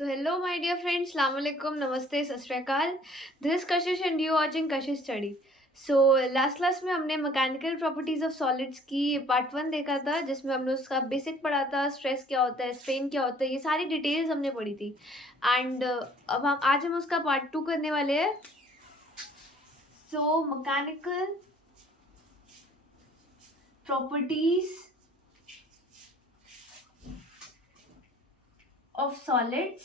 So hello my dear friends, Assalamu alaikum, namaste, sat sri akal. This is Kashish and you watching Kashish Study. So last class में हमने mechanical properties of solids की part 1 देखा था, जिसमें हमने उसका basic पढ़ा था, स्ट्रेस क्या होता है, स्ट्रेन क्या होता है, ये सारी डिटेल्स हमने पढ़ी थी. एंड अब हम उसका पार्ट 2 करने वाले हैं. सो मैकेनिकल प्रॉपर्टीज ऑफ सॉलिड्स.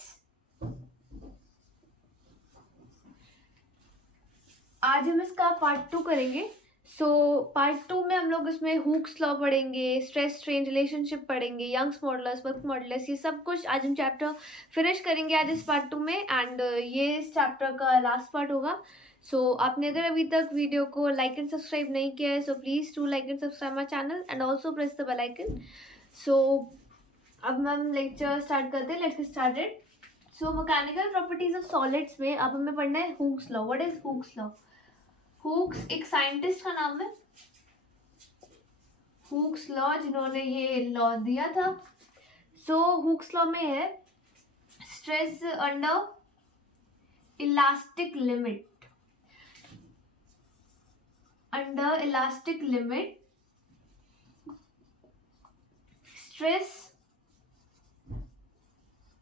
आज हम इसका पार्ट 2 करेंगे. सो पार्ट 2 में हम लोग इसमें हुक्स लॉ पढ़ेंगे, स्ट्रेस स्ट्रेन रिलेशनशिप पढ़ेंगे, यंग्स मॉडुलस, वर्क मॉडुलस, ये सब कुछ आज हम चैप्टर फिनिश करेंगे आज इस पार्ट 2 में. एंड ये इस चैप्टर का लास्ट पार्ट होगा. सो आपने अगर अभी तक वीडियो को लाइक एंड सब्सक्राइब नहीं किया है, so please to like and subscribe my channel and also press the bell icon. So अब हम लेक्चर स्टार्ट करते हैं. Let's get started. So mechanical properties of solids में अब हमें पढ़ना है Hooke's law. What is Hooke's law? Hooke's एक साइंटिस्ट का नाम है. हुक्स लॉ जिन्होंने ये लॉ दिया था. सो हुक्स लॉ में है stress under elastic limit. Under elastic limit stress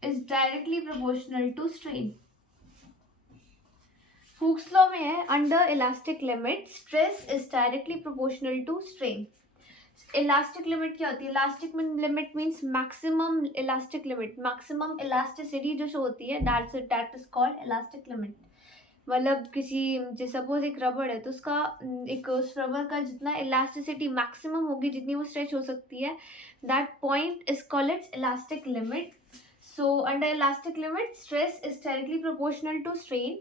is directly proportional to strain. Hooke's law में है under elastic limit stress is directly proportional to strain. Elastic limit क्या होती है? Elastic limit means maximum elastic limit, maximum elasticity जो होती है, that is called elastic limit. मतलब किसी सपोज एक रबड़ है तो उसका एक उस रबड़ का जितना इलास्टिसिटी मैक्सिमम होगी, जितनी वो स्ट्रेच हो सकती है, that point is called it's elastic limit. So under elastic limit stress is directly proportional to strain.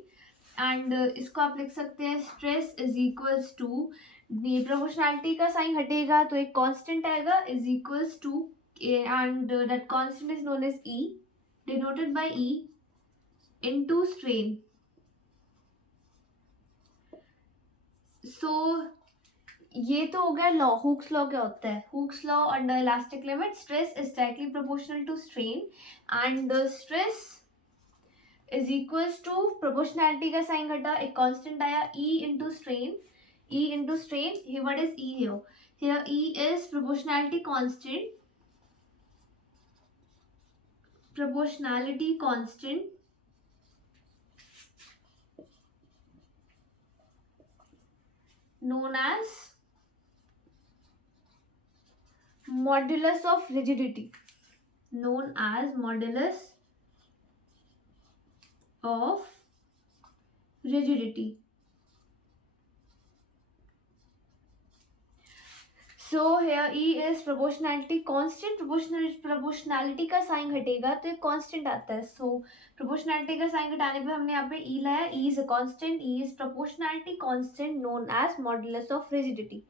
And इसको आप लिख सकते हैं स्ट्रेस इज इक्वल्स टू, ये प्रोपोर्शनैलिटी का साइन हटेगा तो एक कांस्टेंट आएगा, is equals to, and that constant is known as E, denoted by E, into strain. So ये तो हो गया लॉ. हुक्स लॉ क्या होता है? Hooke's law under elastic limit stress is directly proportional to strain and stress is equals to, proportionality का sign घटा, एक कांस्टेंट आया, E into strain. E into strain. here what is E here? Here E is proportionality constant. Proportionality constant known as modulus of rigidity. Known as modulus of rigidity. So here E is proportionality constant. Proportionality का sign घटेगा तो एक constant आता है. सो proportionality का sign घटाने पे हमने यहाँ पे E लाया. E is a constant. E is proportionality constant known as modulus of rigidity.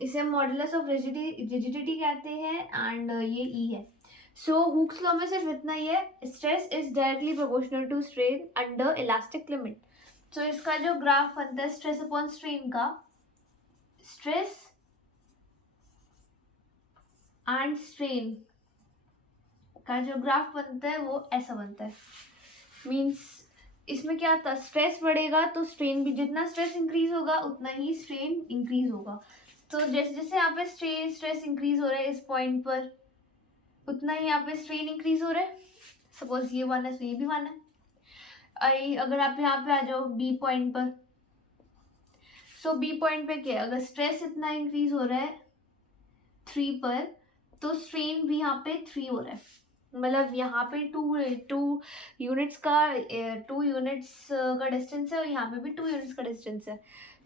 इसे हम modulus of rigidity कहते हैं एंड ये E है. सो हुक्स लॉ में सिर्फ इतना ही है, stress is directly proportional to strain under elastic limit. So इसका जो ग्राफ बनता है स्ट्रेस अपॉन स्ट्रेन का, स्ट्रेस एंड स्ट्रेन का जो ग्राफ बनता है वो ऐसा बनता है. मीन्स इसमें क्या था, स्ट्रेस बढ़ेगा तो स्ट्रेन भी, जितना स्ट्रेस इंक्रीज होगा उतना ही स्ट्रेन इंक्रीज होगा. तो जैसे जैसे यहाँ पे स्ट्रेस इंक्रीज हो रहा है इस पॉइंट पर, उतना ही यहाँ पे स्ट्रेन इंक्रीज हो रहा है. सपोज ये वन है तो ये भी वन है. अगर आप यहाँ पे आ जाओ बी पॉइंट पर, सो बी पॉइंट पे क्या है, अगर स्ट्रेस इतना इंक्रीज हो रहा है 3 पर तो स्ट्रेन भी यहाँ पे 3 हो रहा है. मतलब यहाँ पे 2 यूनिट्स का डिस्टेंस है और यहाँ पे भी 2 यूनिट्स का डिस्टेंस है.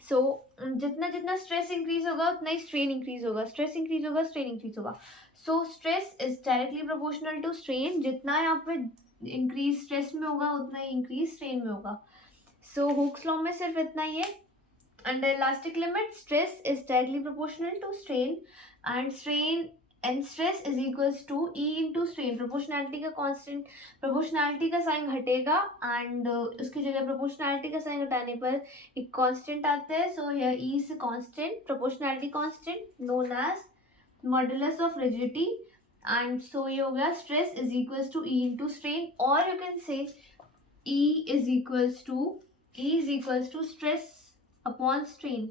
सो जितना जितना स्ट्रेस इंक्रीज होगा उतना ही स्ट्रेन इंक्रीज होगा, स्ट्रेस इंक्रीज होगा, स्ट्रेन इंक्रीज होगा. So stress is directly proportional to strain. जितना यहाँ पे इंक्रीज स्ट्रेस में होगा उतना ही इंक्रीज स्ट्रेन में होगा. सो हुक्स लॉ में सिर्फ इतना ही है, under elastic limit stress is directly proportional to strain and stress is equals to E into strain. Proportionality का कांस्टेंट, प्रोपोर्शनैलिटी का साइन घटेगा एंड उसकी जगह प्रोपोर्शनैलिटी का साइन घटाने पर एक कांस्टेंट आता है. So here E is constant, proportionality constant known as modulus of rigidity. And so ये हो गया stress is equals to E into strain, और you can say E is equals to stress upon strain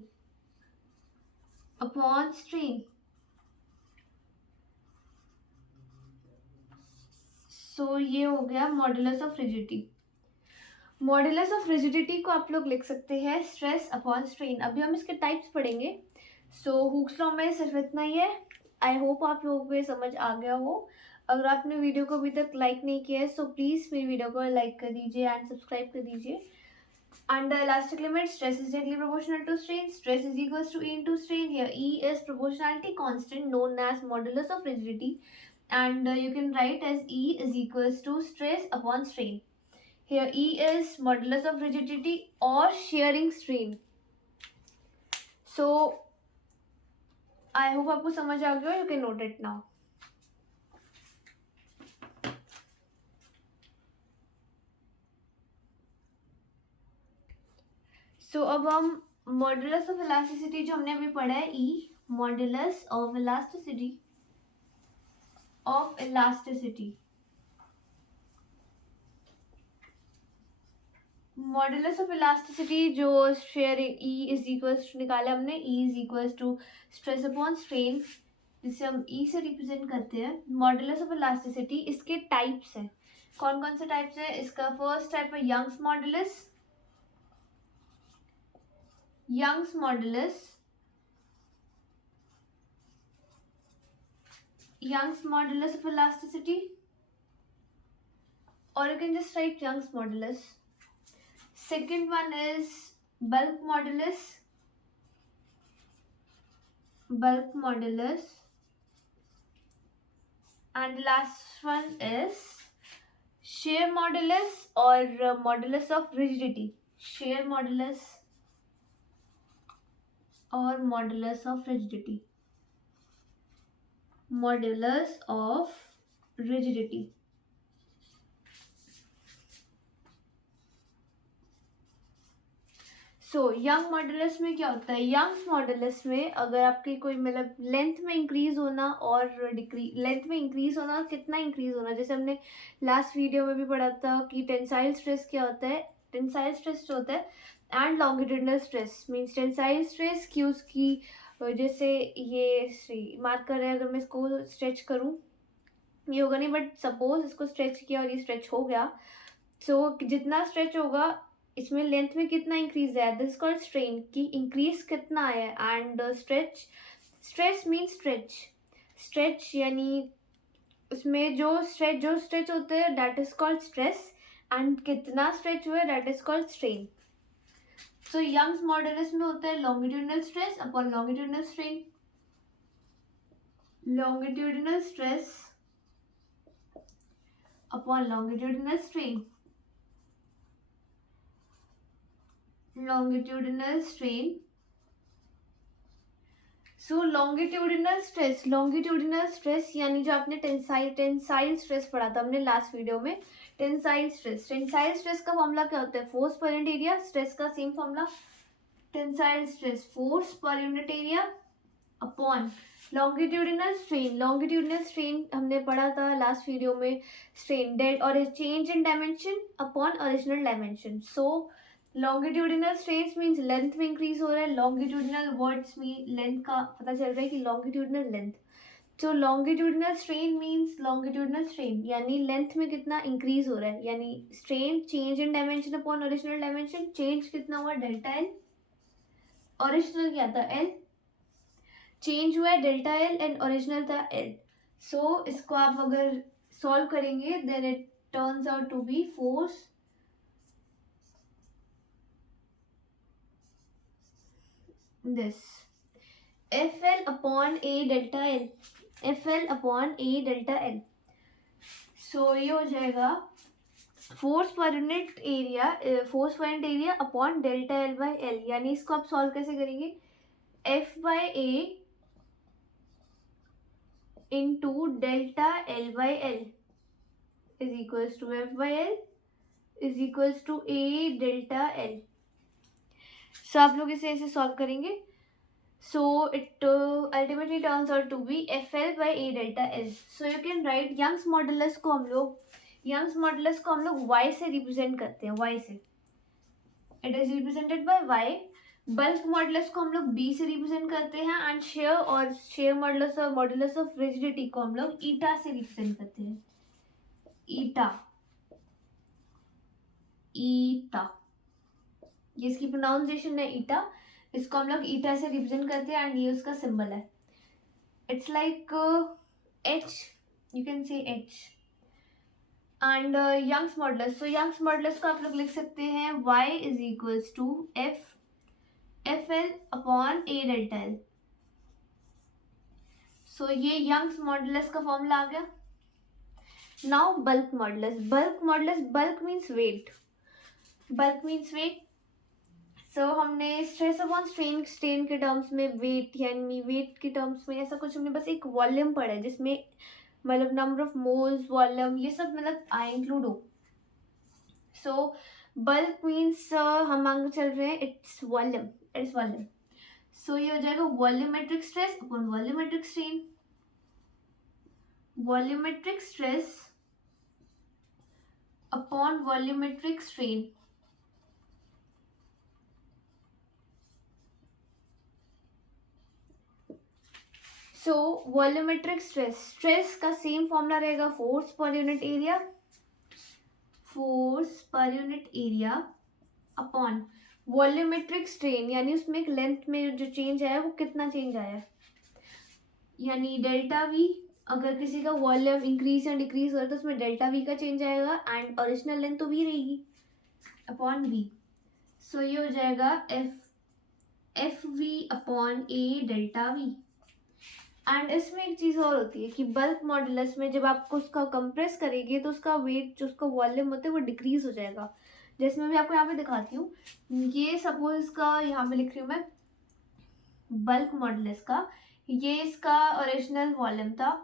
so ये हो गया modulus of rigidity. Modulus of rigidity को आप लोग लिख सकते हैं स्ट्रेस अपॉन स्ट्रेन। अभी हम इसके टाइप्स पढ़ेंगे। सो हुक्स लॉ में सिर्फ इतना ही है। आई होप आप लोगों को ये समझ आ गया हो। अगर आपने वीडियो को अभी तक लाइक नहीं किया है सो प्लीज़ मेरी वीडियो को लाइक कर दीजिए एंड सब्सक्राइब कर दीजिए। Under elastic limit, stress is directly proportional to strain. Stress is equals to E into strain. Here, E is proportionality constant known as modulus of rigidity, and you can write as E is equals to stress upon strain. Here, E is modulus of rigidity or shearing strain. So, I hope आपको समझ आ गया. You can note it now. सो अब हम modulus of elasticity जो हमने अभी पढ़ा है, E modulus of elasticity modulus of elasticity जो shear E is equals to निकाला हमने, E is equals to stress upon strain, जिसे हम ई से रिप्रेजेंट करते हैं। मॉडुलस ऑफ इलास्टिसिटी, इसके टाइप्स हैं। कौन कौन से टाइप्स है? इसका फर्स्ट टाइप है Young's modulus. Young's modulus of elasticity, or you can just write Young's modulus. Second one is bulk modulus, and the last one is shear modulus or modulus of rigidity. Shear modulus or modulus of rigidity. So young modulus में क्या होता है? Young's modulus में अगर आपकी कोई मतलब length में इंक्रीज होना और कितना इंक्रीज होना, जैसे हमने लास्ट वीडियो में भी पढ़ा था कि टेंसाइल स्ट्रेस क्या होता है। टेंसाइल स्ट्रेस जो होता है and longitudinal stress means tensile stress की उसकी जैसे ये मार्कर है, अगर मैं इसको स्ट्रेच करूँ ये होगा नहीं, बट सपोज इसको स्ट्रेच किया और ये स्ट्रेच हो गया। सो जितना स्ट्रेच होगा इसमें लेंथ में कितना इंक्रीज है, दिस कॉल्ड स्ट्रेन की इंक्रीज कितना है। एंड स्ट्रेस मीन स्ट्रेच यानी उसमें जो स्ट्रेच होते हैं that is called stress, and कितना स्ट्रेच हुआ है that is called strain. So Young's modulus में होता है longitudinal stress upon longitudinal strain, longitudinal stress upon longitudinal strain, longitudinal strain. So longitudinal stress यानी जो आपने टेंसाइल स्ट्रेस पढ़ा था हमने लास्ट वीडियो में। टेंसाइल स्ट्रेस का फॉर्मूला क्या होता है? फोर्स पर यूनिट एरिया। स्ट्रेस का same formula, tensile stress force पर unit area upon longitudinal strain हमने पढ़ा था लास्ट वीडियो में। स्ट्रेन और change in dimension upon original dimension. So longitudinal stress means length में इंक्रीज हो रहा है। लॉन्गिट्यूडिनल वर्ड्स में लेंथ का पता चल रहा है कि longitudinal length. So longitudinal strain means longitudinal strain यानी लेंथ में कितना इंक्रीज हो रहा है, यानी strain change in dimension upon original dimension. Change कितना हुआ? Delta L. ओरिजिनल क्या था? एल। चेंज हुआ है डेल्टा एल एंड ओरिजिनल था एल। सो इसको आप अगर सॉल्व करेंगे then it turns out to be force this FL upon A delta L, FL upon A delta L। So ये हो जाएगा फोर्स पर unit area upon delta L by L. यानी इसको आप सॉल्व कैसे करेंगे? F by A into delta L by L is equals to F by L is equals to A delta L. So आप लोग इसे ऐसे सॉल्व करेंगे। So it ultimately turns out to be FL by A delta L. So you can write Young's modulus को हम लोग y से represent करते हैं, y से it is represented by y. Bulk modulus को हम लोग b से रिप्रेजेंट करते हैं एंड शेयर मॉडुलस और मॉडुलस ऑफ रिजिडिटी को हम लोग ईटा से रिप्रेजेंट करते हैं. ईटा ये इसकी प्रोनाउंसिएशन है ईटा. इसको हम लोग ईटा से रिप्रेजेंट करते हैं एंड ये उसका सिंबल है. It's like H, you can say H. And Young's modulus, so Young's modulus को आप लोग लिख सकते हैं y is equals to F L upon A delta L. So ये यंग्स मॉडुलस का फॉर्मूला आ गया. Now bulk modulus, bulk means weight. So हमने स्ट्रेस अपॉन स्ट्रेन के टर्म्स में वेट, यानी वेट के टर्म्स में ऐसा कुछ हमने बस एक वॉल्यूम पढ़ा है जिसमें मतलब नंबर ऑफ मोल्स, वॉल्यूम, ये सब मतलब आई इंक्लूड हो. सो बल्क मीन्स हम आगे चल रहे हैं, इट्स वॉल्यूम. सो ये हो जाएगा volumetric stress upon volumetric strain. Volumetric stress upon volumetric strain. So volumetric stress का सेम फॉर्मूला रहेगा फोर्स पर unit area upon volumetric strain, यानी उसमें एक लेंथ में जो चेंज आया वो कितना चेंज आया, यानी डेल्टा वी. अगर किसी का वॉल्यूम इंक्रीज या डिक्रीज हो तो उसमें डेल्टा वी का चेंज आएगा एंड ओरिजिनल लेंथ तो वी रहेगी अपॉन वी. सो ये हो जाएगा F V upon A delta V. And इसमें एक चीज़ और होती है कि बल्क मॉडुलस में जब आपको उसका कंप्रेस करेंगे तो उसका वेट, जो उसका वॉल्यूम होता है वो डिक्रीज हो जाएगा. जैसे मैं भी आपको यहाँ पे दिखाती हूँ. ये सपोज इसका यहाँ पे लिख रही हूँ मैं बल्क मॉडुलस का. ये इसका ओरिजिनल वॉल्यूम था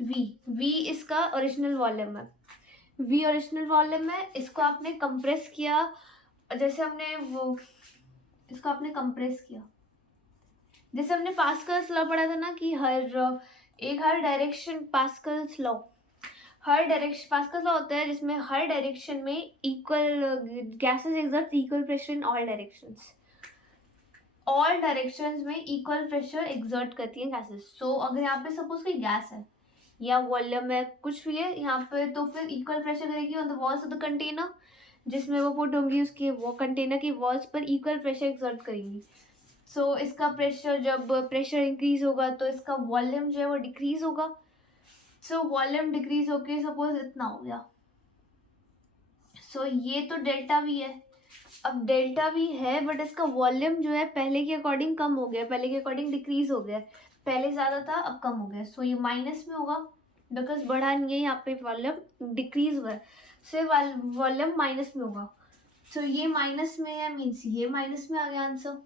v इसका ओरिजिनल वॉल्यूम है. इसको आपने कंप्रेस किया, जैसे हमने वो इसको आपने कंप्रेस किया, जैसे हमने पास्कल्स लॉ पढ़ा था ना कि हर डायरेक्शन पास्कल्स लॉ होता है जिसमें हर डायरेक्शन में equal gases exert equal pressure in all directions में इक्वल प्रेशर एक्सर्ट करती हैं गैसेस. सो अगर यहाँ पे सपोज कोई गैस है या वॉल्यूम है, कुछ भी है यहाँ पे, तो फिर इक्वल प्रेशर करेगी on the walls of the container जिसमें वो पुट होंगी, उसके वो कंटेनर की वॉल्स पर इक्वल प्रेशर एक्सर्ट करेंगी. सो इसका प्रेशर, जब प्रेशर इंक्रीज होगा तो इसका वॉल्यूम जो है वो डिक्रीज होगा. सो वॉल्यूम डिक्रीज होके सपोज इतना हो गया. सो ये तो डेल्टा वी है. अब डेल्टा वी है बट इसका वॉल्यूम जो है पहले के अकॉर्डिंग कम हो गया, पहले के अकॉर्डिंग डिक्रीज हो गया. पहले ज़्यादा था अब कम हो गया. सो ये माइनस में होगा बिकॉज बढ़ा नहीं है, यहाँ पे वॉल्यूम डिक्रीज हुआ है. सो वॉल्यूम माइनस में होगा. सो ये माइनस में है, मीन्स ये माइनस में आ गया आंसर.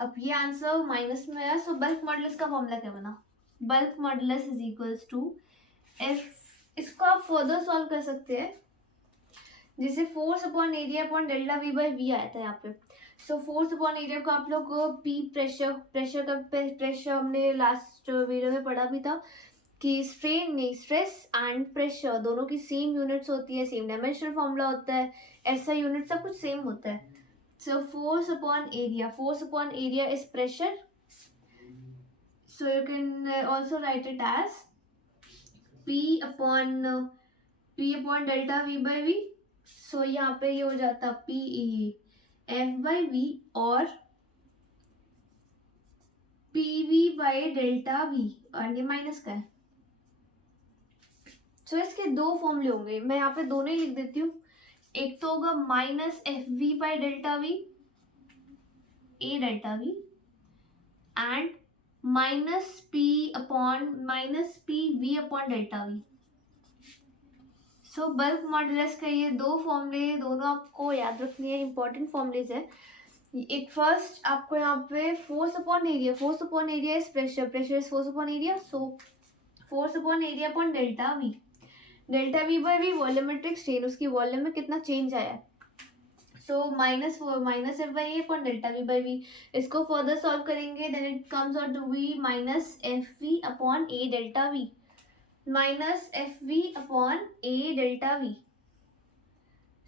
अब ये आंसर माइनस में आया. सो बल्क मॉडुलस का फॉर्मूला क्या बना? Bulk modulus is equals to F. इसको आप फर्दर सॉल्व कर सकते हैं, जिसे force upon area upon delta V by V आया था यहाँ पे. सो फोर्स अपॉन एरिया को आप लोग पी प्रेशर हमने लास्ट वीडियो में पढ़ा भी था कि स्ट्रेस एंड प्रेशर दोनों की सेम यूनिट्स होती है, सेम डायमेंशनल फॉर्मूला होता है, ऐसा यूनिट सब कुछ सेम होता है. So force upon area is pressure. So you can also write it as P upon delta V by V. So यहाँ पे ये हो जाता P एफ बाई वी और P V by delta V, और ये माइनस का है. सो इसके दो फॉर्मूले होंगे, मैं यहाँ पे दोनों ही लिख देती हूँ. एक तो होगा minus F V by delta V A delta V and minus P V upon delta V. So bulk modulus का ये दो फॉर्मूले, दोनों आपको याद रखनी है, इंपॉर्टेंट फॉर्मूलेज है. एक फर्स्ट आपको यहाँ पे force upon area is pressure is force upon area. So force upon area upon delta V by V volumetric strain, उसकी वॉल्यूम में कितना चेंज आया है. So minus F by A upon delta V by V. इसको further solve करेंगे then it comes out to V minus F V upon A delta V. Minus F V upon A delta V.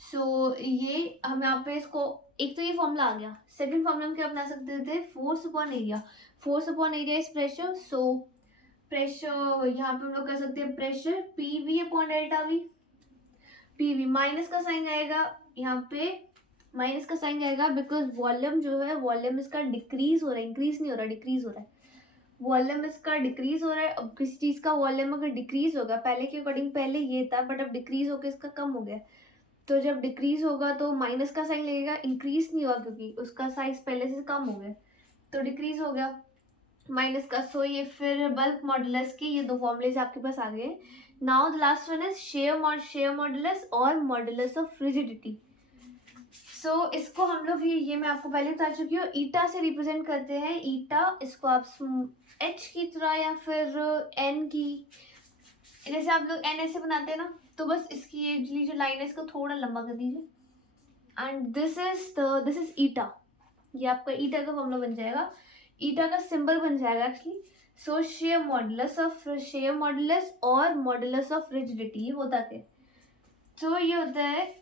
So ये हम यहाँ पे इसको, एक तो ये फॉर्मूला आ गया. सेकंड फॉर्मूला हम क्या बना सकते थे, force upon area. Force upon area is pressure. So pressure यहाँ पे हम लोग कर सकते हैं pressure P V upon delta we. P V minus का साइन आएगा यहाँ पे, माइनस का साइन आएगा बिकॉज वॉल्यूम जो है, वॉल्यूम इसका डिक्रीज हो रहा है, इंक्रीज नहीं हो रहा, डिक्रीज हो रहा है. वॉल्यूम इसका डिक्रीज हो रहा है. अब किसी चीज़ का वॉल्यूम अगर डिक्रीज होगा, पहले के अकॉर्डिंग पहले ये था बट अब डिक्रीज होकर इसका कम हो गया, तो जब डिक्रीज होगा तो माइनस का साइन लगेगा, इंक्रीज नहीं हुआ क्योंकि उसका साइज पहले से कम हो गया, तो डिक्रीज हो गया माइनस का. सो ये फिर बल्क मॉडुलस के ये दो फॉर्मूलेज आपके पास आ गए. Now the last one is share modulus और मॉडुलस ऑफ रिजिडिटी. सो इसको हम लोग ये मैं आपको पहले बता चुकी हूँ, ईटा से रिप्रेजेंट करते हैं. ईटा इसको आप एच की तरह या फिर एन की, जैसे आप लोग एन ऐसे बनाते हैं ना, तो बस इसकी ये जो लाइन है इसको थोड़ा लंबा कर दीजिए. And this is eta. ये आपका ईटा का फॉर्मूला बन जाएगा, ईटा का सिंबल बन जाएगा एक्चुअली. सो शेयर मॉडुलस और मॉडुलस ऑफ रिजिडिटी होता है. तो ये होता है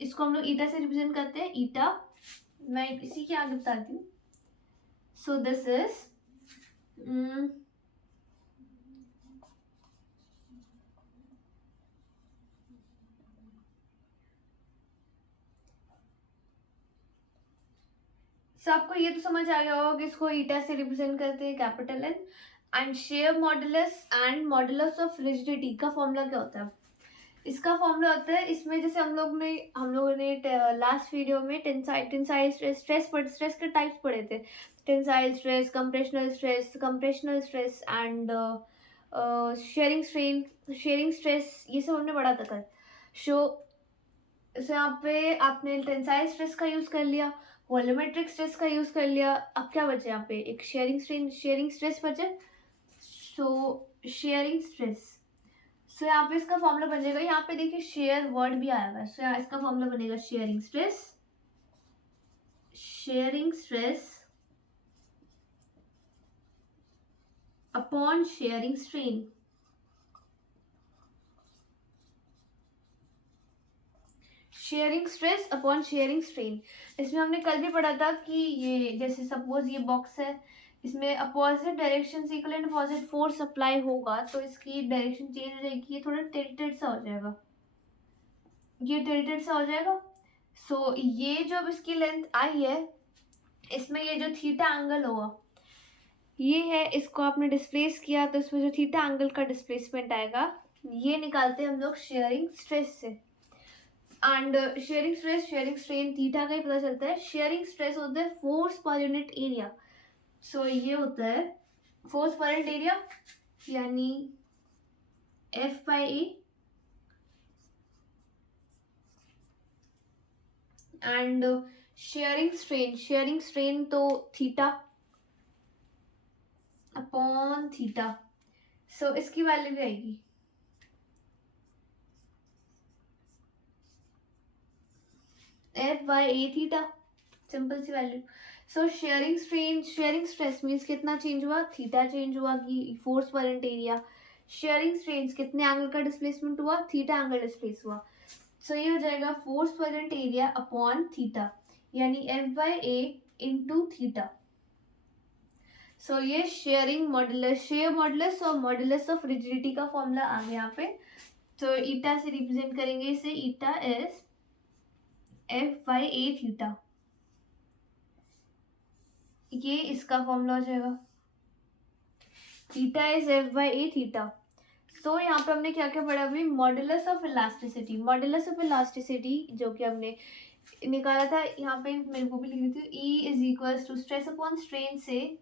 इसको हम लोग ईटा से रिप्रेजेंट करते हैं. ईटा मैं इसी के आगे बताती हूँ. सो दिस इज सो आपको ये तो समझ आ गया होगा कि इसको ईटा से रिप्रेजेंट करते हैं capital N. And shear modulus and modulus of rigidity का फॉर्मूला क्या होता है, इसका फॉर्मूला होता है, इसमें जैसे हम लोगों ने लास्ट वीडियो में टेंसाइल स्ट्रेस के टाइप्स पढ़े थे. Tensile stress, compressional stress and sharing stress, ये सब हमने पढ़ा था कल. सो यहाँ पे आपने टेंसाइल स्ट्रेस का यूज़ कर लिया, वॉल्यूमेट्रिक स्ट्रेस का यूज़ कर लिया. अब क्या बचे यहाँ पे, एक शेयरिंग स्ट्रेस बचे. सो शेयरिंग स्ट्रेस, सो यहाँ पे इसका फॉर्मूला बन जाएगा, यहाँ पे देखिए शेयर वर्ड भी आया हुआ है. सो यहाँ इसका फॉर्मूला बनेगा sharing stress upon shearing strain. Shearing stress upon shearing strain. इसमें हमने कल भी पढ़ा था कि ये जैसे सपोज ये बॉक्स है, इसमें अपोजिट डायरेक्शन से equal and opposite force apply होगा तो इसकी डायरेक्शन चेंज हो जाएगी, ये थोड़ा टिल्टेड सा हो जाएगा, ये टिल्टेड सा हो जाएगा. सो ये जो अब इसकी लेंथ आई है, इसमें ये जो थीटा एंगल होगा ये है, इसको आपने डिस्प्लेस किया तो इसमें जो थीटा एंगल का डिस्प्लेसमेंट आएगा ये निकालते हैं हम लोग शेयरिंग स्ट्रेस से. एंड शेयरिंग स्ट्रेन थीटा का ही पता चलता है. शेयरिंग स्ट्रेस होता है फोर्स पर यूनिट एरिया. सो ये होता है फोर्स पर यूनिट एरिया यानी F by A and shearing strain तो थीटा अपॉन थीटा. सो इसकी वैल्यू भी आएगी F by A theta, simple सी value. So shearing stress means कितना चेंज हुआ, थीटा चेंज हुआ कि फोर्स पर यूनिट एरिया. शेयरिंग स्ट्रेन कितने एंगल का डिस्प्लेसमेंट हुआ, थीटा एंगल डिस्प्लेस हुआ. सो ये हो जाएगा फोर्स पर यूनिट एरिया अपॉन थीटा यानी F by A into theta. So ये शेयर मॉडुलस और मॉडुलस ऑफ रिजिडिटी का फॉर्मूला आ गया यहाँ पे. तो ईटा से रिप्रेजेंट करेंगे इसे, eta is F by A theta, ये इसका फॉर्मूला हो जाएगा, theta is F by A theta. So यहाँ पे हमने क्या क्या पढ़ा अभी, मॉडुलस ऑफ इलास्टिसिटी जो कि हमने निकाला था, यहाँ पे मेरे को भी लिखी थी, E is equals to stress upon strain से.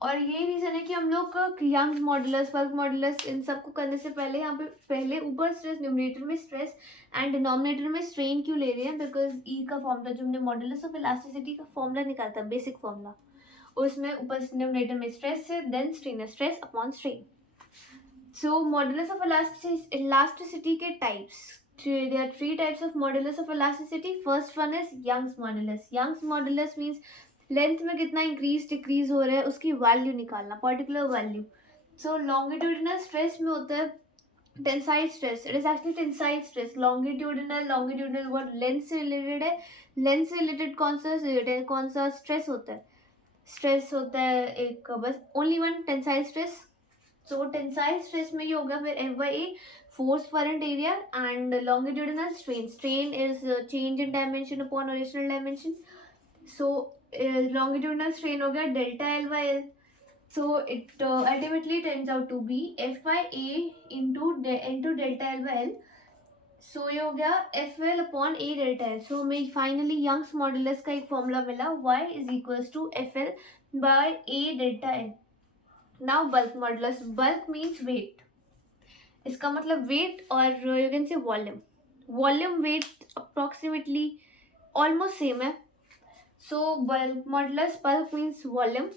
और यही रीज़न है कि हम लोग यंग्स मॉडुलस, बल्क मॉडुलस इन सबको करने से पहले यहाँ पे पहले ऊपर स्ट्रेस, न्यूमरेटर में स्ट्रेस एंड डिनोमिनेटर में स्ट्रेन क्यों ले रहे हैं, बिकॉज ई का फॉर्मूला जो हमने मॉडुलस ऑफ इलास्टिसिटी का फॉर्मूला निकाला था, बेसिक फॉर्मूला, उसमें ऊपर न्यूमरेटर में स्ट्रेस है देन स्ट्रेन है, stress upon strain. So modulus of elasticity के types, there are three types of modulus of elasticity. First one is Young's modulus. Young's modulus means length में कितना increase decrease हो रहा है उसकी वैल्यू निकालना, पर्टिकुलर वैल्यू. सो longitudinal stress में होता है tensile stress. It is actually tensile stress. Longitudinal word length से रिलेटेड है. लेंथ से रिलेटेड कौन सा स्ट्रेस होता है? स्ट्रेस होता है एक, बस ओनली वन, टेंसाइल स्ट्रेस. सो टेंसाइल स्ट्रेस में ये होगा फिर F/A फोर्स पर area. And longitudinal strain is change in dimension upon original dimension. So longitudinal strain हो गया delta L/L. So it ultimately turns out to be F/A into delta L/L. So ये हो गया FL upon A delta L. So हमें finally Young's modulus का एक formula मिला, Y is equals to FL by A delta L. Now bulk modulus. Bulk means weight. इसका मतलब weight और you can say volume. Volume weight approximately almost same है. So bulk modulus, bulk means volume.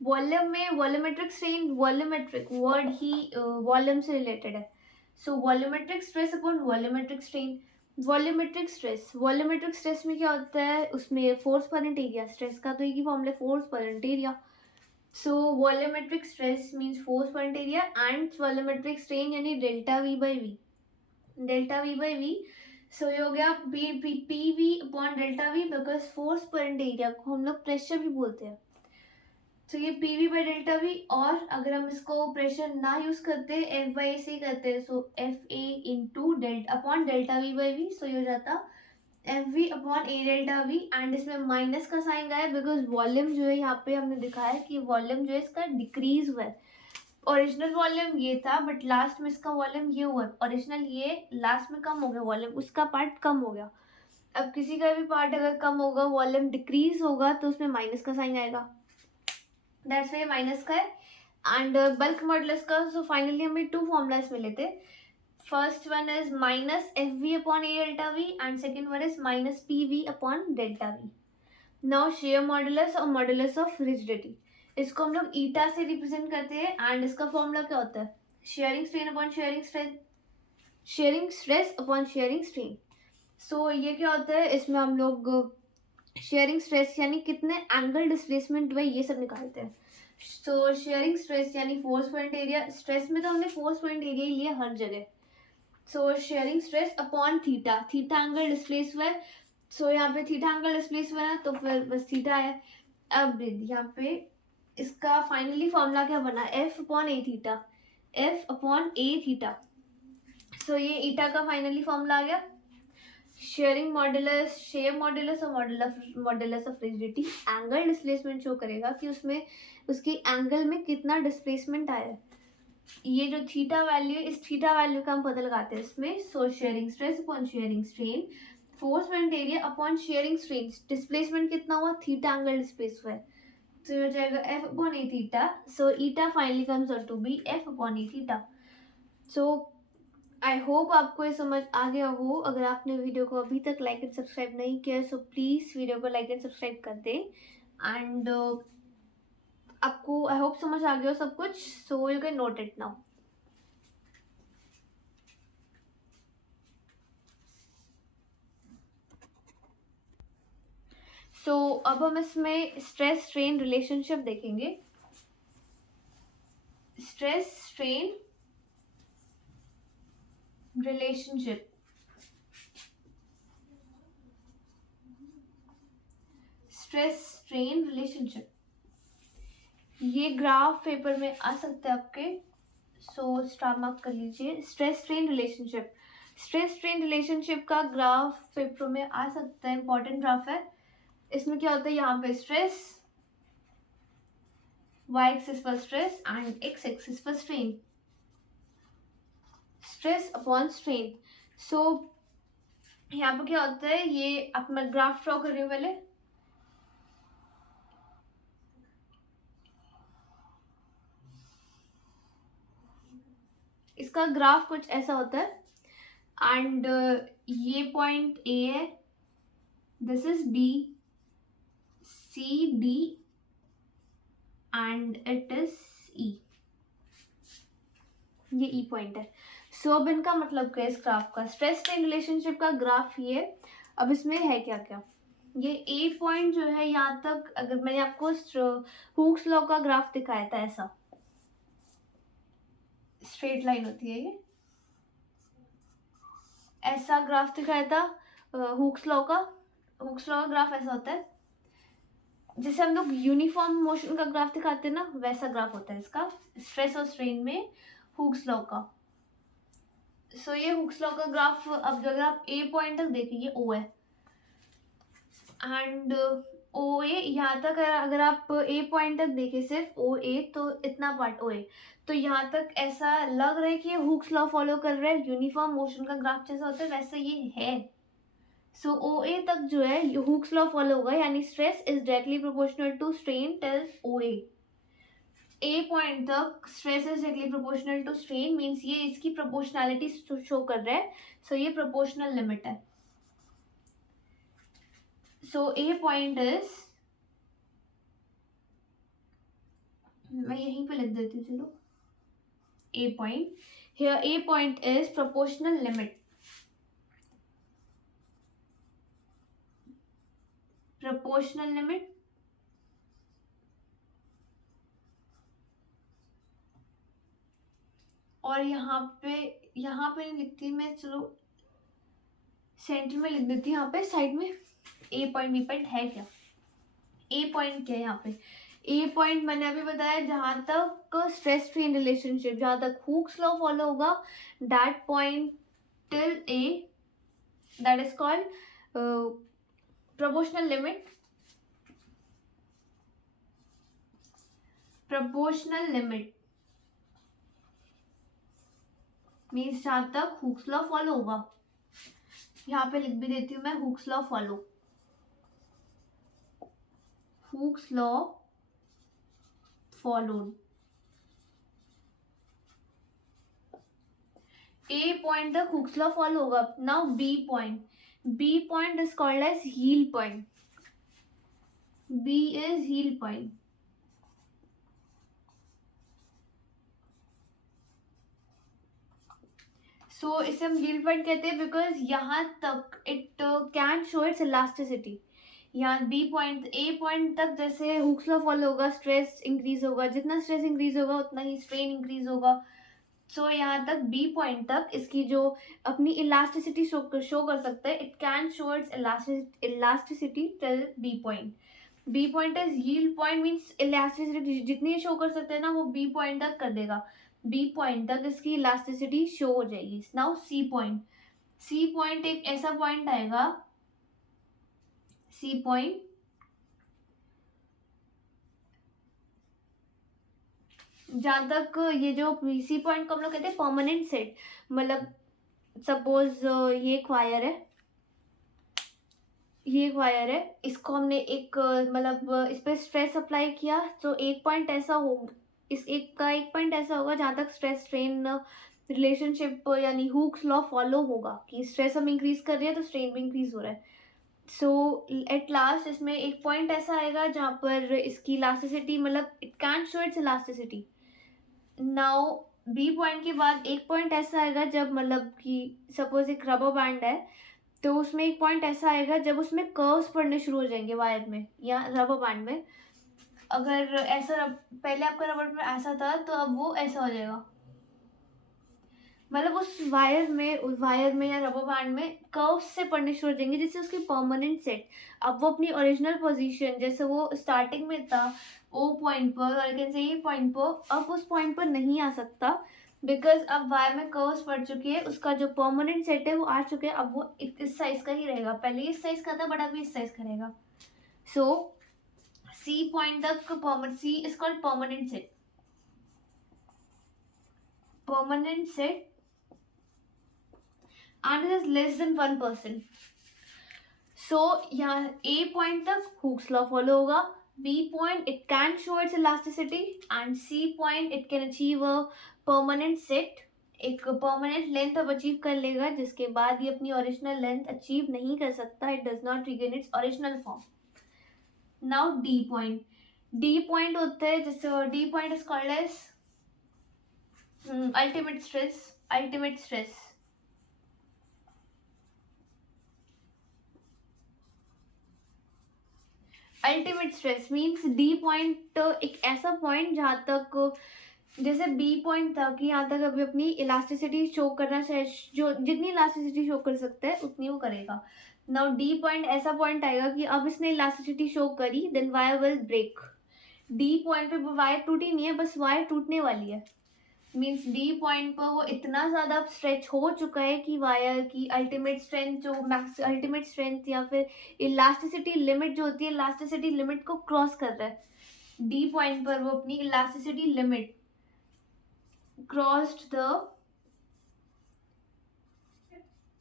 Volume में volumetric strain, volumetric word ही volume से related है. So volumetric stress upon volumetric strain. Volumetric stress में क्या होता है? उसमें फोर्स पर एरिया. स्ट्रेस का तो एक ही फॉर्मूला, फोर्स पर एरिया. सो वॉल्यूमेट्रिक स्ट्रेस मीन्स फोर्स पर एरिया एंड वॉल्यूमेट्रिक स्ट्रेन यानी delta V by V. So ये हो गया P V upon delta we, because force पर एरिया को हम लोग प्रेशर भी बोलते हैं. तो ये P V by delta V. और अगर हम इसको प्रेशर ना यूज करते, एफ बाई से करते, so F A into delta upon delta V by V. So ये हो जाता F V upon A delta V. And इसमें माइनस का साइन गया है बिकॉज वॉल्यूम जो है यहाँ पे हमने दिखाया कि वॉल्यूम जो है इसका डिक्रीज हुआ है. ओरिजिनल वॉल्यूम ये था बट लास्ट में इसका वॉल्यूम ये हुआ. ओरिजिनल ये लास्ट में कम हो गया वॉल्यूम, उसका पार्ट कम हो गया. अब किसी का भी पार्ट अगर कम होगा, वॉल्यूम डिक्रीज होगा, तो उसमें माइनस का साइन आएगा. दैट्स वाई माइनस का है. एंड बल्क मॉडुलस का सो फाइनली हमें टू फॉर्मूलाज मिले थे. First one is minus F V upon A delta V and second one is minus P V upon delta V. Now shear modulus और modulus of rigidity, इसको हम लोग ईटा से represent करते हैं. एंड इसका फॉर्मूला क्या होता है? Shearing strain upon shearing strain, shearing stress upon shearing strain. So ये क्या होता है? इसमें हम लोग शेयरिंग स्ट्रेस यानी कितने एंगल डिस्प्लेसमेंट हुए ये सब निकालते हैं. सो शेयरिंग स्ट्रेस यानी फोर्स पॉइंट एरिया. स्ट्रेस में तो हमने फोर्स पॉइंट एरिया ही लिया हर जगह. सो shearing stress upon theta, theta angle displace हुआ है. सो यहाँ पे थीटा एंगल डिस्प्लेस हुआ है तो फिर बस थीटा है. अब यहाँ पे इसका फाइनली फॉर्मूला क्या बना? F upon A theta, F upon A theta. So ये ईटा का फाइनली फॉर्मूला आ गया. शेयरिंग मॉडुलस, शेयर मॉडुलस और modulus of rigidity angle displacement show करेगा कि उसमें उसकी एंगल में कितना डिस्प्लेसमेंट आया है. ये जो थीटा वैल्यू, इस थीटा वैल्यू का हम पता लगाते हैं इसमें. सो shearing stress upon shearing strain, force point area upon shearing strain, displacement कितना हुआ? थीटा एंगल डिस्प्लेस हुआ है. तो ये हो जाएगा F upon A theta. So eta finally comes out to be F upon A theta. So I hope आपको ये समझ आ गया हो. अगर आपने वीडियो को अभी तक लाइक एंड सब्सक्राइब नहीं किया सो प्लीज़ वीडियो को लाइक एंड सब्सक्राइब कर दें. एंड आपको आई होप समझ आ गया हो सब कुछ. So you can note it now. So अब हम इसमें स्ट्रेस स्ट्रेन रिलेशनशिप देखेंगे. Stress strain relationship, stress strain relationship, ये ग्राफ पेपर में आ सकता है आपके. सो स्टार मार्क कर लीजिए. Stress strain relationship, stress strain relationship का ग्राफ पेपर में आ सकता है. इंपॉर्टेंट ग्राफ है. इसमें क्या होता है? यहाँ पे स्ट्रेस, y एक्सिस पर स्ट्रेस एंड x एक्सिस पर स्ट्रेन, स्ट्रेस अपॉन स्ट्रेन. सो यहाँ पे क्या होता है? ये अब मैं ग्राफ ड्रॉ कर रही हूँ पहले. इसका ग्राफ कुछ ऐसा होता है. एंड ये पॉइंट ए है, this is B, C D and it is E. ये ई पॉइंट है। सो अब इनका मतलब क्या है इस ग्राफ का, स्ट्रेस स्ट्रेन रिलेशनशिप का ग्राफ ये। अब इसमें है क्या क्या, ये ए पॉइंट जो है यहाँ तक, अगर मैंने आपको हुक्स लॉ का ग्राफ दिखाया था, ऐसा स्ट्रेट लाइन होती है ये, ऐसा ग्राफ दिखाया था हुक्स लॉ का। हुक्स लॉ का ग्राफ ऐसा होता है, जैसे हम लोग यूनिफॉर्म मोशन का ग्राफ दिखाते हैं ना, वैसा ग्राफ होता है इसका स्ट्रेस और स्ट्रेन में हुक्स लॉ का। सो ये हुक्स लॉ का ग्राफ, अब अगर आप ए पॉइंट तक देखिए ओ है, एंड ओ ए यहाँ तक, अगर आप ए पॉइंट तक देखें सिर्फ ओ ए, तो इतना पार्ट ओ ए, तो यहाँ तक ऐसा लग रहा है कि ये हुक्स लॉ फॉलो कर रहा है, यूनिफॉर्म मोशन का ग्राफ जैसा होता है वैसे ये है। सो ओ ए तक जो है हुक्स लॉ फॉलो होगा, यानी stress is directly proportional to strain till O A point तक stress is directly proportional to strain, means ये इसकी प्रोपोर्शनैलिटी शो कर रहा है। सो ये प्रोपोर्शनल लिमिट है। सो ए पॉइंट इज, मैं यहीं पे लिख देती हूँ, चलो A point, here A point is proportional limit, proportional limit. और यहाँ पे नहीं लिखती मैं, चलो सेंटर में लिख देती हूँ, यहाँ पे साइड में ए पॉइंट बी पॉइंट है क्या। ए पॉइंट क्या है यहाँ पे, ए पॉइंट मैंने अभी बताया जहाँ तक स्ट्रेस स्ट्रेन रिलेशनशिप, जहाँ तक हुक्स लॉ फॉलो होगा, that point till A, that is called proportional limit. Proportional limit means जहाँ तक हुक्स लॉ फॉलो होगा, यहाँ पे लिख भी देती हूँ मैं, Hooke's law follow, Hooke's law followed. A point तक हुक्स लॉ फॉलो होगा। Now B point is called as yield point, B is yield point. So इसे हम हील पॉइंट कहते हैं बिकॉज यहाँ तक it can show its elasticity. यहाँ B point, A point तक जैसे हुक्स लॉ फॉलो होगा, स्ट्रेस इंक्रीज होगा, जितना स्ट्रेस इंक्रीज होगा उतना ही स्ट्रेन इंक्रीज होगा। सो यहाँ तक बी पॉइंट तक इसकी जो अपनी इलास्टिसिटी शो कर सकता है, it can show its elasticity till B point. B point is yield point means elasticity जितनी शो कर सकते हैं ना, वो बी पॉइंट तक कर देगा, बी पॉइंट तक इसकी इलास्टिसिटी शो हो जाएगी। नाउ सी पॉइंट एक ऐसा पॉइंट आएगा, सी पॉइंट जहाँ तक ये जो सी पॉइंट को हम लोग कहते हैं परमानेंट सेट, मतलब सपोज ये एक वायर है, ये एक वायर है, इसको हमने एक मतलब इस पर स्ट्रेस अप्लाई किया, तो एक पॉइंट ऐसा हो, इस एक पॉइंट ऐसा होगा जहाँ तक स्ट्रेस स्ट्रेन रिलेशनशिप यानी हुक्स लॉ फॉलो होगा कि स्ट्रेस हम इंक्रीज कर रहे हैं तो स्ट्रेन भी इंक्रीज हो रहा है। सो एट लास्ट इसमें एक पॉइंट ऐसा आएगा जहाँ पर इसकी इलास्टिसिटी, मतलब it can show its elasticity. Now B point के बाद एक पॉइंट ऐसा आएगा जब, मतलब कि सपोज एक रबर बैंड है, तो उसमें एक पॉइंट ऐसा आएगा जब उसमें कर्व्स पड़ने शुरू हो जाएंगे वायर में या रबर बैंड में। अगर ऐसा पहले आपका रबर बैंड ऐसा था, तो अब वो ऐसा हो जाएगा, मतलब उस वायर में या रबर बैंड में कर्व्स से पड़ने शुरू हो जाएंगे, जिससे उसकी परमानेंट सेट, अब वो अपनी ओरिजिनल पोजीशन जैसे वो स्टार्टिंग में था ओ पॉइंट पर, और कैन से ये पॉइंट पर, अब उस पॉइंट पर नहीं आ सकता, बिकॉज अब वायर में कर्व्स पड़ चुके हैं, उसका जो परमानेंट सेट है वो आ चुके हैं, अब वो इस साइज का ही रहेगा, पहले इस साइज का था बट अभी इस साइज का रहेगा। सो सी पॉइंट तक C is called permanent set and it is less than 1%. So यहाँ A point तक Hooke's law follow होगा, B point it can show its elasticity, and C point it can achieve a permanent set, एक permanent length अब achieve कर लेगा, जिसके बाद ये अपनी ओरिजिनल लेंथ अचीव नहीं कर सकता, it does not regain its original form. Now D point होता है, जैसे D point is called as ultimate stress, ultimate stress, ultimate stress means D point एक ऐसा पॉइंट जहाँ तक, जैसे बी पॉइंट था कि यहाँ तक अभी अपनी इलास्टिसिटी शो करना चाहे, जो जितनी इलास्टिसिटी शो कर सकता है उतनी वो करेगा. नाउ डी पॉइंट ऐसा पॉइंट आएगा कि अब इसने इलास्टिसिटी शो करी, then wire will break. D point पे वायर टूटी नहीं है, बस वायर टूटने वाली है. मीन्स डी पॉइंट पर वो इतना ज़्यादा स्ट्रेच हो चुका है कि वायर की अल्टीमेट स्ट्रेंथ, जो मैक्स अल्टीमेट स्ट्रेंथ या फिर इलास्टिसिटी लिमिट जो होती है, इलास्टिसिटी लिमिट को क्रॉस कर रहा है. डी पॉइंट पर वो अपनी elasticity limit crossed the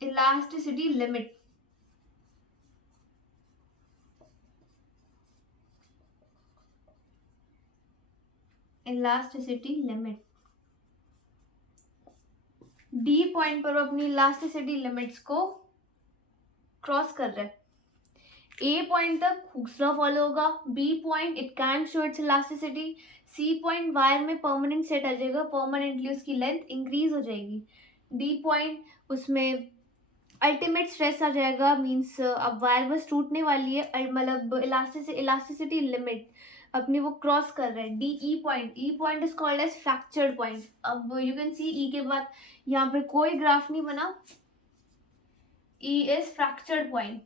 elasticity limit. Elasticity limit, D point पर वो अपनी इलास्टिसिटी लिमिट्स को क्रॉस कर रहा है. ए पॉइंट तक हुक्स लॉ फॉलो होगा. B point it can show its elasticity. C point wire में परमानेंट सेट आ जाएगा, परमानेंटली उसकी लेंथ इंक्रीज हो जाएगी. डी पॉइंट उसमें अल्टीमेट स्ट्रेस आ जाएगा, मीन्स अब वायर बस टूटने वाली है, मतलब इलास्टिसिटी लिमिट अपनी वो क्रॉस कर रहा है. D E point is called as fractured point. अब यू कैन सी ई के बाद यहाँ पे कोई ग्राफ नहीं बना. E is fractured point.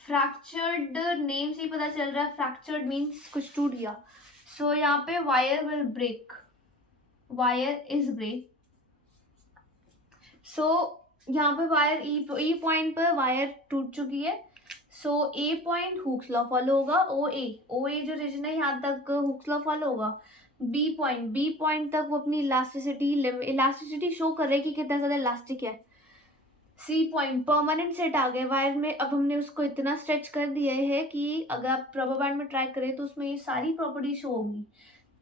Fractured name से ही पता चल रहा है, फ्रैक्चर्ड मीन्स कुछ टूट गया. सो यहाँ पे wire will break, wire is break. So यहाँ पे वायर ई पॉइंट पर वायर टूट चुकी है. So A point Hooke's law follow होगा. ओ ए जो रीजन है यहाँ तक हुक्स लॉ फॉलो होगा. बी पॉइंट तक वो अपनी इलास्टिसिटी शो कर रहे कि कितना ज़्यादा इलास्टिक है. सी पॉइंट परमानेंट सेट आ गए वायर में. अब हमने उसको इतना स्ट्रेच कर दिया है कि अगर आप रबर बैंड में ट्राई करें तो उसमें ये सारी प्रॉपर्टी शो होगी.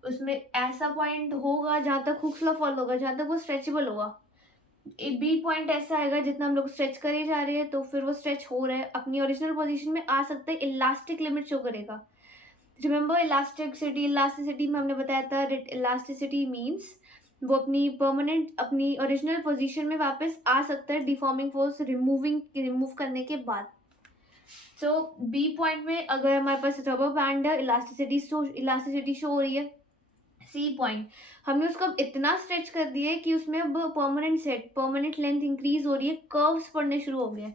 उसमें ऐसा पॉइंट होगा जहाँ तक हुक्स लॉ फॉलो होगा, जहाँ तक वो स्ट्रेचेबल होगा. बी पॉइंट ऐसा आएगा जितना हम लोग स्ट्रेच करे जा रहे हैं तो फिर वो स्ट्रेच हो रहा है, अपनी ओरिजिनल पोजीशन में आ सकता है, इलास्टिक लिमिट शो करेगा. रिमेंबर इलास्टिसिटी में हमने बताया था इलास्टिसिटी मीन्स वो अपनी परमानेंट अपनी ओरिजिनल पोजीशन में वापस आ सकता है डिफॉर्मिंग फोर्स रिमूव करने के बाद. सो बी पॉइंट में अगर हमारे पास रबर बैंड है, इलास्टिसिटी शो हो रही है. सी पॉइंट हमने उसको अब इतना स्ट्रेच कर दिया है कि उसमें अब परमानेंट लेंथ इंक्रीज हो रही है. कर्व्स पड़ने शुरू हो गए,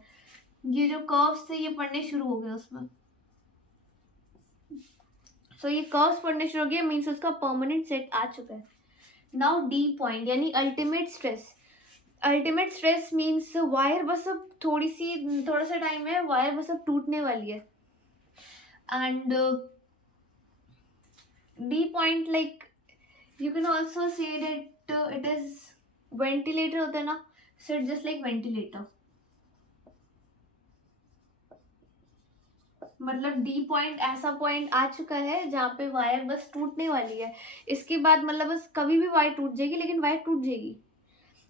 ये जो कर्व्स थे ये पड़ने शुरू हो गए उसमें. सो ये कर्व्स पड़ने शुरू हो गए, मीन्स उसका परमानेंट सेट आ चुका है. नाउ डी पॉइंट यानी अल्टीमेट स्ट्रेस मीन्स वायर बस अब थोड़ा सा टाइम है, वायर बस अब टूटने वाली है. And D point like you can also say that it is ventilator होता है ना, so it's just like ventilator. मतलब डी पॉइंट ऐसा पॉइंट आ चुका है जहाँ पे वायर बस टूटने वाली है. इसके बाद मतलब बस कभी भी वायर टूट जाएगी, लेकिन वायर टूट जाएगी.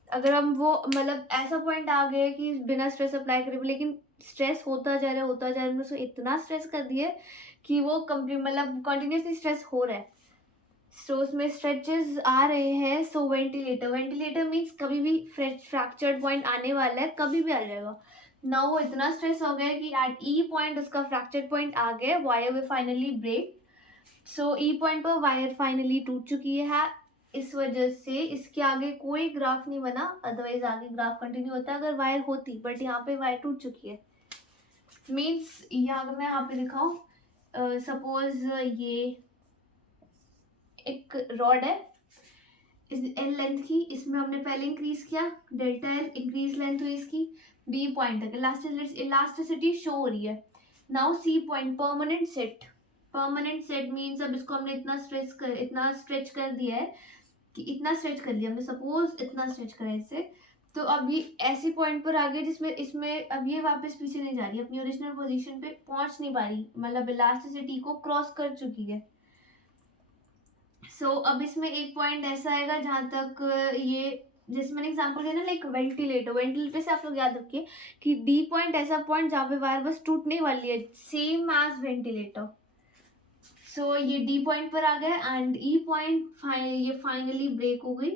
अगर हम वो मतलब ऐसा पॉइंट आ गया कि बिना स्ट्रेस अप्लाई करे, लेकिन स्ट्रेस होता जा रहा है, हमने उसको इतना स्ट्रेस कर दिया कि वो मतलब कंटिन्यूसली स्ट्रेस हो रहा है. सो उसमें स्ट्रेचेस आ रहे हैं. सो वेंटिलेटर मीन्स कभी भी फ्रैक्चर्ड पॉइंट आने वाला है, कभी भी आ जाएगा. ना वो इतना स्ट्रेस हो गया कि एट ई पॉइंट उसका फ्रैक्चर्ड पॉइंट आ गया, wire will finally break. So E point पर वायर फाइनली टूट चुकी है. इस वजह से इसके आगे कोई ग्राफ नहीं बना, अदरवाइज आगे ग्राफ कंटिन्यू होता अगर वायर होती, बट यहाँ पे वायर टूट चुकी है. मीन्स यहाँ मैं यहाँ पे दिखाऊँ, सपोज ये एक रॉड है इस एल लेंथ की, इसमें हमने पहले इंक्रीज किया, डेल्टा एल इंक्रीज लेंथ हुई इसकी. बी पॉइंट तक इलास्टिसिटी शो हो रही है. Now C point permanent set means अब इसको हमने इतना स्ट्रेच कर दिया है कि इतना स्ट्रेच कर लिया हमने, सपोज इतना स्ट्रेच करा इससे, तो अब ये ऐसे पॉइंट पर आ गए जिसमें इसमें अब ये वापस पीछे नहीं जा रही, अपनी ओरिजिनल पोजीशन पे पहुंच नहीं पा रही, मतलब इलास्टिसिटी को क्रॉस कर चुकी है. सो अब इसमें एक पॉइंट ऐसा आएगा जहाँ तक ये, जैसे मैंने एग्जांपल दिया ना, लाइक वेंटिलेटर से आप लोग याद रखिए कि डी पॉइंट ऐसा पॉइंट जहाँ पे वायर बस टूटने वाली है, सेम एज वेंटिलेटर. सो ये डी पॉइंट पर आ गया एंड ई पॉइंट ये फाइनली ब्रेक हो गई,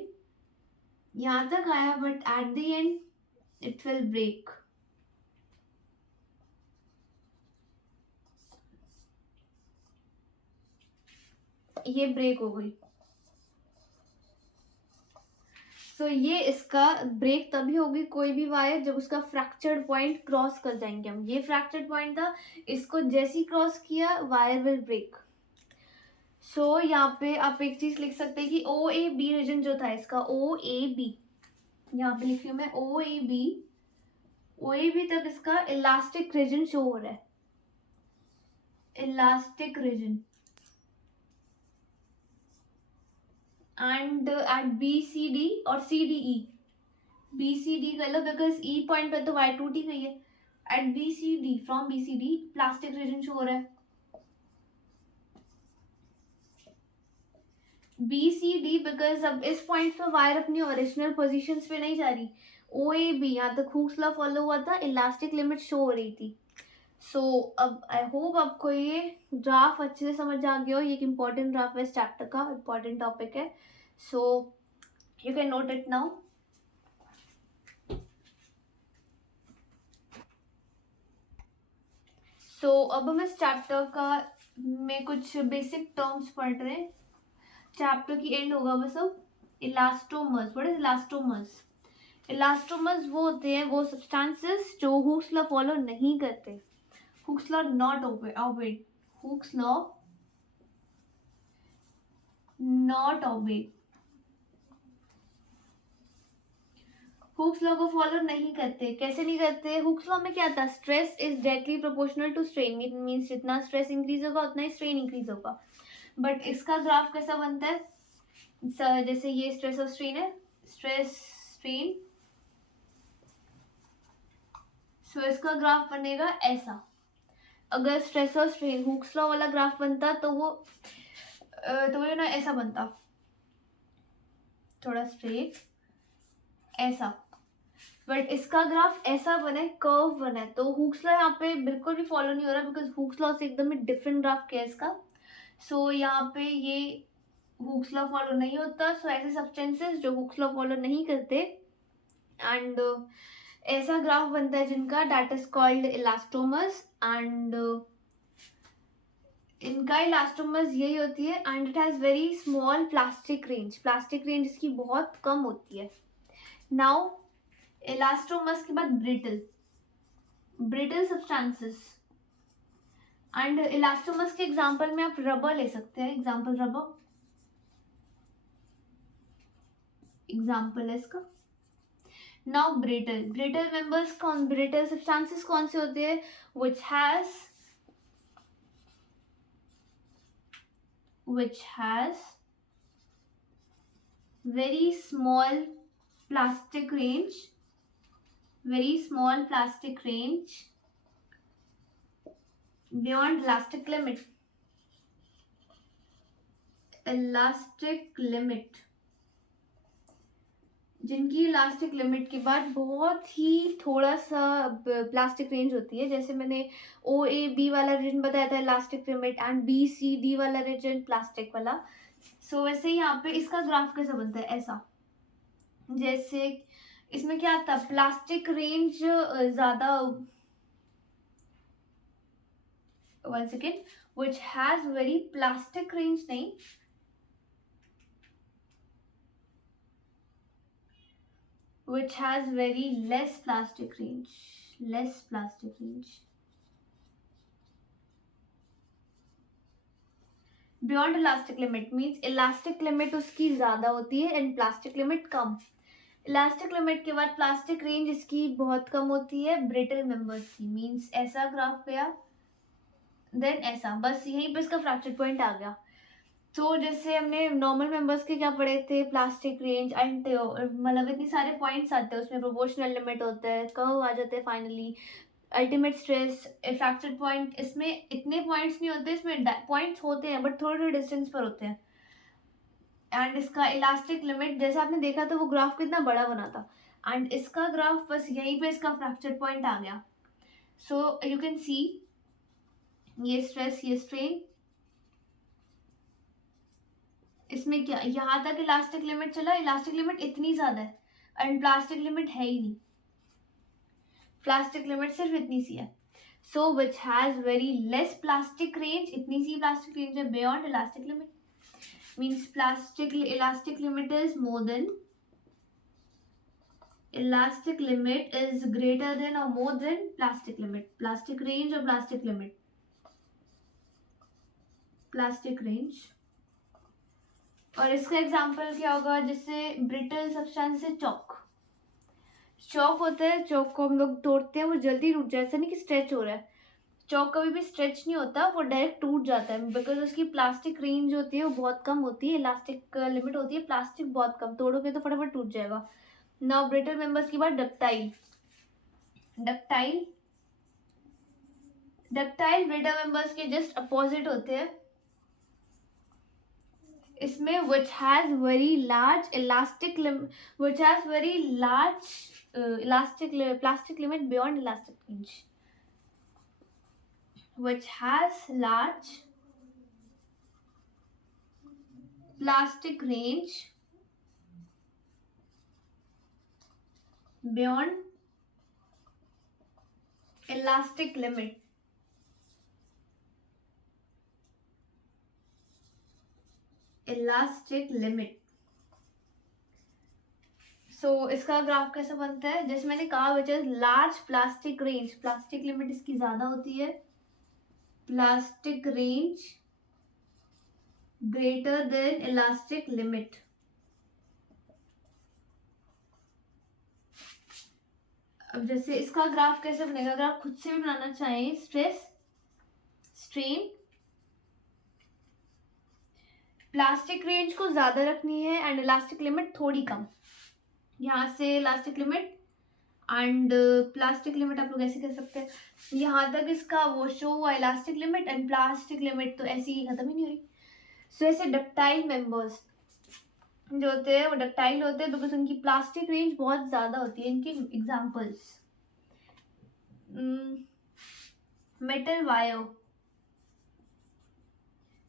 यहाँ तक आया, but at the end it will break. ये ब्रेक हो गई। सो ये इसका ब्रेक तभी होगी कोई भी वायर जब उसका फ्रैक्चर्ड पॉइंट क्रॉस कर जाएंगे हम। ये फ्रैक्चर्ड पॉइंट था, इसको जैसे ही क्रॉस किया वायर विल ब्रेक। सो यहाँ पे आप एक चीज लिख सकते हैं कि ओ ए बी रीजन जो था इसका, ओ ए बी, यहाँ पे लिख रही हूँ मैं ओ ए बी तक इसका इलास्टिक रीजन शो हो रहा है, elastic region. And at B C D और C D E, B C D कर लो बिकॉज ई पॉइंट पे तो वायर टूट ही गई है। At B C D, from B C D plastic region show हो रहा है। बी सी डी बिकॉज अब इस पॉइंट पे वायर अपनी ओरिजिनल पोजिशन पे नहीं जा रही। ओ ए बी, यहाँ तक हुक्स लॉ फॉलो हुआ था, इलास्टिक लिमिट शो हो रही थी। सो अब आई होप आपको ये ग्राफ अच्छे से समझ आ गया हो। ये एक इम्पॉर्टेंट ग्राफ है इस चैप्टर का, इम्पॉर्टेंट टॉपिक है। So you can note it now. So अब हम इस चैप्टर का में कुछ बेसिक टर्म्स पढ़ रहे हैं। चैप्टर की एंड होगा बस अब। Elastomers, what is elastomers? Elastomers वो होते हैं, वो सब्सटेंसेस जो हुक्स लॉ फॉलो नहीं करते। Hooke's law not obeyed, Hooke's law not obeyed, Hooke's law को फॉलो नहीं करते। कैसे नहीं करते? हुक्स लॉ में क्या था? Stress is directly proportional to strain, means जितना स्ट्रेस इंक्रीज होगा उतना ही स्ट्रेन इंक्रीज होगा। बट इसका ग्राफ कैसा बनता है? जैसे ये स्ट्रेस और स्ट्रेन है, स्ट्रेस स्ट्रेन, सो इसका ग्राफ बनेगा ऐसा। अगर स्ट्रेस और स्ट्रेन हुक्स लॉ वाला ग्राफ बनता तो वो ना ऐसा बनता, थोड़ा स्ट्रेट ऐसा। बट इसका ग्राफ ऐसा बने, कर्व बने, तो हुक्स लॉ यहाँ पे बिल्कुल भी फॉलो नहीं हो रहा बिकॉज हुक्स लॉ से एकदम डिफरेंट ग्राफ क्या है इसका। सो यहाँ पे ये हुक्स लॉ फॉलो नहीं होता। सो ऐसे सब्सटेंसेस जो हुक्स लॉ फॉलो नहीं करते एंड ऐसा ग्राफ बनता है जिनका, that is called elastomers. And इनका इलास्टोमर्स यही होती है and it has very small plastic range, plastic range इसकी बहुत कम होती है। नाउ इलास्टोमर्स के बाद brittle, brittle substances. And elastomers के एग्जांपल में आप रबर ले सकते हैं, एग्जांपल रबर, एग्जांपल है इसका। नाउ ब्रिटल, ब्रिटल मेंबर्स कौन, ब्रिटल सब्सटेंसेस कौन से होते हैं? which has very small plastic range, very small plastic range beyond elastic limit, elastic limit, जिनकी इलास्टिक लिमिट के बाद बहुत ही थोड़ा सा प्लास्टिक रेंज होती है। जैसे मैंने ओ ए बी वाला रीजन बताया था elastic limit, and B C D वाला रीजन प्लास्टिक वाला। सो वैसे ही यहाँ पे इसका ग्राफ कैसा बनता है? ऐसा। जैसे इसमें क्या था, प्लास्टिक रेंज ज़्यादा, one second, which has very plastic range नहीं, which has very less plastic range, less plastic range beyond elastic limit, means elastic limit उसकी ज़्यादा होती है and plastic limit come. Elastic limit के बाद प्लास्टिक रेंज इसकी बहुत कम होती है ब्रिटल मेंबर्स की, मीन्स ऐसा ग्राफ गया देन ऐसा, बस यहीं पे इसका फ्रैक्चर पॉइंट आ गया। तो जैसे हमने नॉर्मल मेंबर्स के क्या पढ़े थे, प्लास्टिक रेंज एंड मतलब इतनी सारे पॉइंट्स आते हैं उसमें, प्रोपोर्शनल लिमिट होता है, कर्व आ जाते हैं, finally ultimate stress, fracture point. इसमें इतने पॉइंट्स नहीं होते, इसमें पॉइंट्स होते हैं बट थोड़े थोड़े डिस्टेंस पर होते हैं। एंड इसका इलास्टिक लिमिट जैसा आपने देखा था वो ग्राफ कितना बड़ा बना था, एंड इसका ग्राफ बस यहीं पे इसका फ्रैक्चर पॉइंट आ गया। सो यू कैन सी ये स्ट्रेस, ये स्ट्रेन, इसमें क्या, यहाँ तक इलास्टिक लिमिट चला, इलास्टिक लिमिट इतनी ज़्यादा है एंड प्लास्टिक लिमिट है ही नहीं, प्लास्टिक लिमिट सिर्फ इतनी सी है. So which has very less plastic range, इतनी सी प्लास्टिक रेंज है beyond elastic limit, means plastic elastic limit is more than, elastic limit is greater than or more than plastic limit, plastic range or plastic limit, plastic range. और इसका example क्या होगा, जैसे brittle substance से चौक, चौक होता है, चौक को हम लोग तोड़ते हैं वो जल्दी टूट जाए, ऐसा नहीं कि स्ट्रेच हो रहा है, चौक कभी भी स्ट्रेच नहीं होता, वो डायरेक्ट टूट जाता है बिकॉज उसकी प्लास्टिक रेंज होती है वो बहुत कम होती है, इलास्टिक लिमिट होती है, प्लास्टिक बहुत कम, तोड़ोगे तो फटाफट टूट जाएगा. नाउ ब्रिटल मेंबर्स की बात, ductile, ductile ductile brittle members के जस्ट अपोजिट होते हैं. इसमें which has very large elastic which has very large plastic limit beyond elastic range, which has large plastic range beyond elastic limit. Elastic limit. So इसका graph कैसे बनता है, जैसे मैंने कहा which is large plastic range, plastic limit इसकी ज्यादा होती है, plastic range greater than elastic limit. अब जैसे इसका ग्राफ कैसे बनेगा, अगर आप खुद से भी बनाना चाहें, स्ट्रेस स्ट्रेन, प्लास्टिक रेंज को ज़्यादा रखनी है एंड इलास्टिक लिमिट थोड़ी कम, यहाँ से elastic limit and plastic limit आप लोग ऐसे कह सकते हैं, यहाँ तक इसका वो शो हुआ elastic limit and plastic limit तो ऐसी ही खत्म ही नहीं हो रही. सो ऐसे डक्टाइल मेंबर्स जो होते हैं वो डक्टाइल होते हैं बिकॉज उनकी प्लास्टिक रेंज बहुत ज़्यादा होती है. इनके एग्जाम्पल्स, मेटल वायर,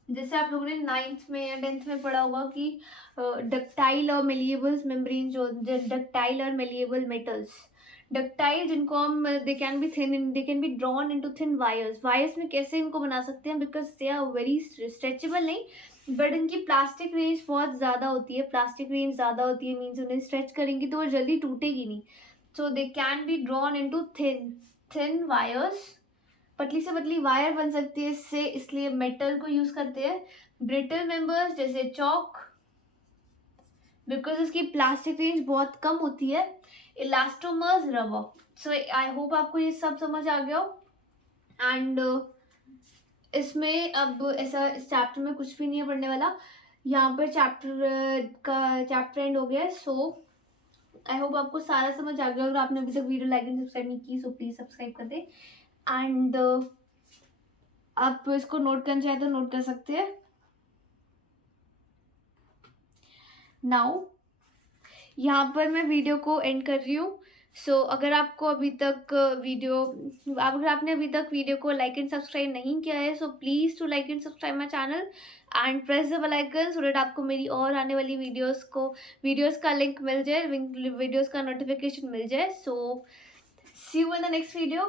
जैसे आप लोगों ने 9th में या 10th में पढ़ा होगा कि डक्टाइल और मेलिएबल्स मेम्ब्रेन, जो डक्टाइल और मेलिएबल मेटल्स, डक्टाइल जिनको हम they can be thin, they can be drawn into thin wires, wires में कैसे इनको बना सकते हैं because they are very stretchable नहीं बट इनकी प्लास्टिक रेंज बहुत ज़्यादा होती है, प्लास्टिक रेंज ज़्यादा होती है मीन्स उन्हें स्ट्रेच करेंगी तो वो जल्दी टूटेगी नहीं. So they can be drawn into thin wires, पतली से पतली वायर बन सकती है इससे, इसलिए मेटल को यूज करते हैं. ब्रिटल मेंबर्स जैसे चौक, बिकॉज इसकी प्लास्टिक रेंज बहुत कम होती है. Elastomers rubber. So I hope आपको ये सब समझ आ गया हो. एंड इसमें अब ऐसा इस चैप्टर में कुछ भी नहीं है पढ़ने वाला, यहाँ पर चैप्टर एंड हो गया है. सो आई होप आपको सारा समझ आ गया. अगर आपने अभी तक वीडियो लाइक एंड सब्सक्राइब नहीं की सो प्लीज सब्सक्राइब कर दे. एंड आप इसको नोट करना चाहे तो नोट कर सकते हैं. नाउ यहाँ पर मैं वीडियो को एंड कर रही हूँ. सो अगर आपको अभी तक अगर आपने अभी तक वीडियो को लाइक एंड सब्सक्राइब नहीं किया है so please to like and subscribe my channel and press the bell icon so that आपको मेरी और आने वाली वीडियोस का लिंक मिल जाए, वीडियोस का नोटिफिकेशन मिल जाए. So see you in the next video.